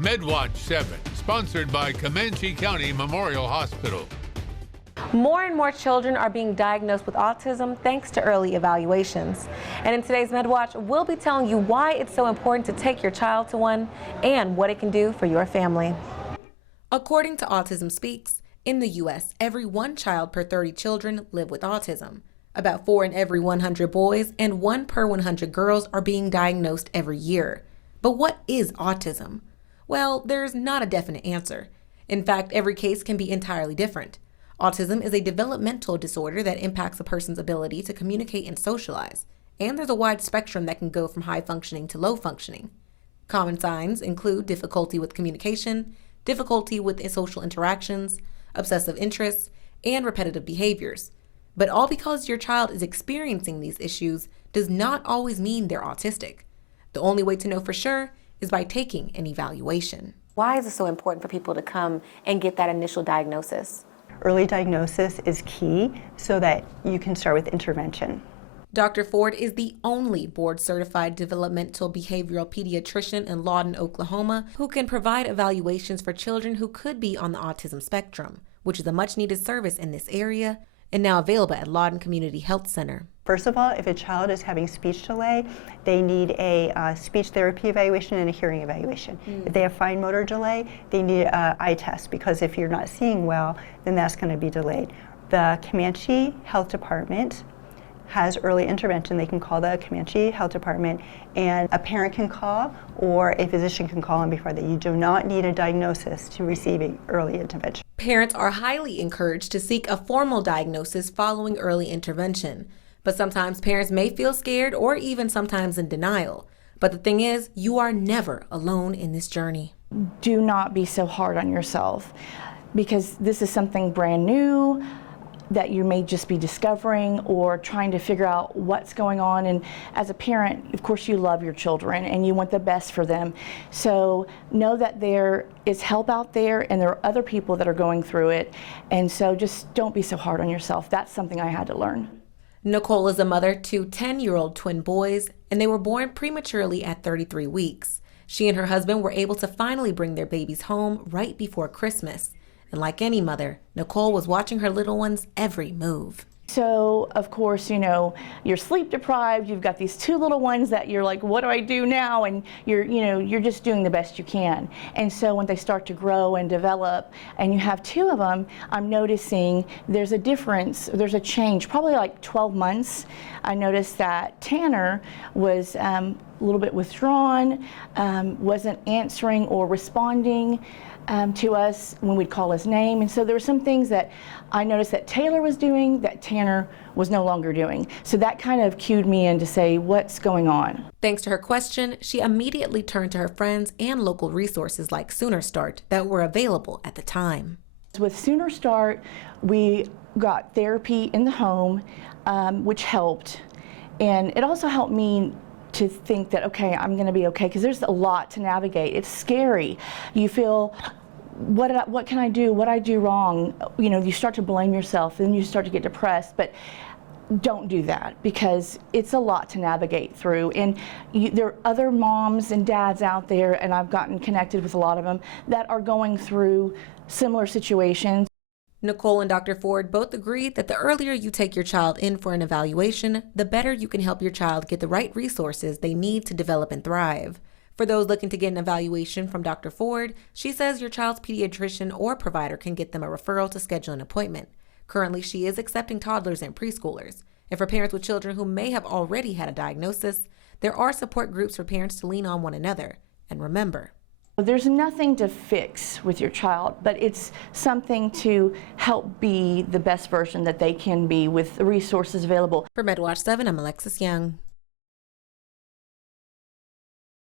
MedWatch 7, sponsored by Comanche County Memorial Hospital. More and more children are being diagnosed with autism thanks to early evaluations. And in today's MedWatch, we'll be telling you why it's so important to take your child to one and what it can do for your family. According to Autism Speaks, in the U.S., every 1 child per 30 children live with autism. About 4 in every 100 boys and 1 per 100 girls are being diagnosed every year. But what is autism? Well, there's not a definite answer. In fact, every case can be entirely different. Autism is a developmental disorder that impacts a person's ability to communicate and socialize, and there's a wide spectrum that can go from high functioning to low functioning. Common signs include difficulty with communication, difficulty with social interactions, obsessive interests, and repetitive behaviors. But all because your child is experiencing these issues does not always mean they're autistic. The only way to know for sure is by taking an evaluation. Why is it so important for people to come and get that initial diagnosis? Early diagnosis is key so that you can start with intervention. Dr. Ford is the only board-certified developmental behavioral pediatrician in Lawton, Oklahoma, who can provide evaluations for children who could be on the autism spectrum, which is a much-needed service in this area and now available at Lawton Community Health Center. First of all, if a child is having speech delay, they need a speech therapy evaluation and a hearing evaluation. If they have fine motor delay, they need an eye test, because if you're not seeing well, then that's going to be delayed. The Comanche Health Department has early intervention. They can call the Comanche Health Department, and a parent can call or a physician can call in before that. You do not need a diagnosis to receive early intervention. Parents are highly encouraged to seek a formal diagnosis following early intervention. But sometimes parents may feel scared or even sometimes in denial. But the thing is, you are never alone in this journey. Do not be so hard on yourself, because this is something brand new that you may just be discovering or trying to figure out what's going on. And as a parent, of course, you love your children and you want the best for them. So know that there is help out there and there are other people that are going through it. And so just don't be so hard on yourself. That's something I had to learn. Nicole is a mother to 10-year-old twin boys, and they were born prematurely at 33 weeks. She and her husband were able to finally bring their babies home right before Christmas. And like any mother, Nicole was watching her little ones' every move. So, of course, you know, you're sleep deprived, you've got these 2 little ones that you're like, what do I do now? And you're just doing the best you can. And so when they start to grow and develop, and you have 2 of them, I'm noticing there's a difference, there's a change. Probably like 12 months, I noticed that Tanner was a little bit withdrawn, wasn't answering or responding to us when we'd call his name. And so there were some things that I noticed that Taylor was doing that Tanner was no longer doing. So that kind of cued me in to say, what's going on? Thanks to her question, she immediately turned to her friends and local resources like Sooner Start that were available at the time. With Sooner Start, we got therapy in the home, which helped. And it also helped me to think that, okay, I'm going to be okay, because there's a lot to navigate. It's scary. You feel, what can I do? What I do wrong? You know, you start to blame yourself, and you start to get depressed. But don't do that, because it's a lot to navigate through. And there are other moms and dads out there, and I've gotten connected with a lot of them that are going through similar situations. Nicole and Dr. Ford both agreed that the earlier you take your child in for an evaluation, the better you can help your child get the right resources they need to develop and thrive. For those looking to get an evaluation from Dr. Ford, she says your child's pediatrician or provider can get them a referral to schedule an appointment. Currently, she is accepting toddlers and preschoolers. And for parents with children who may have already had a diagnosis, there are support groups for parents to lean on one another. And remember, there's nothing to fix with your child, but it's something to help be the best version that they can be with the resources available. For MedWatch 7, I'm Alexis Young.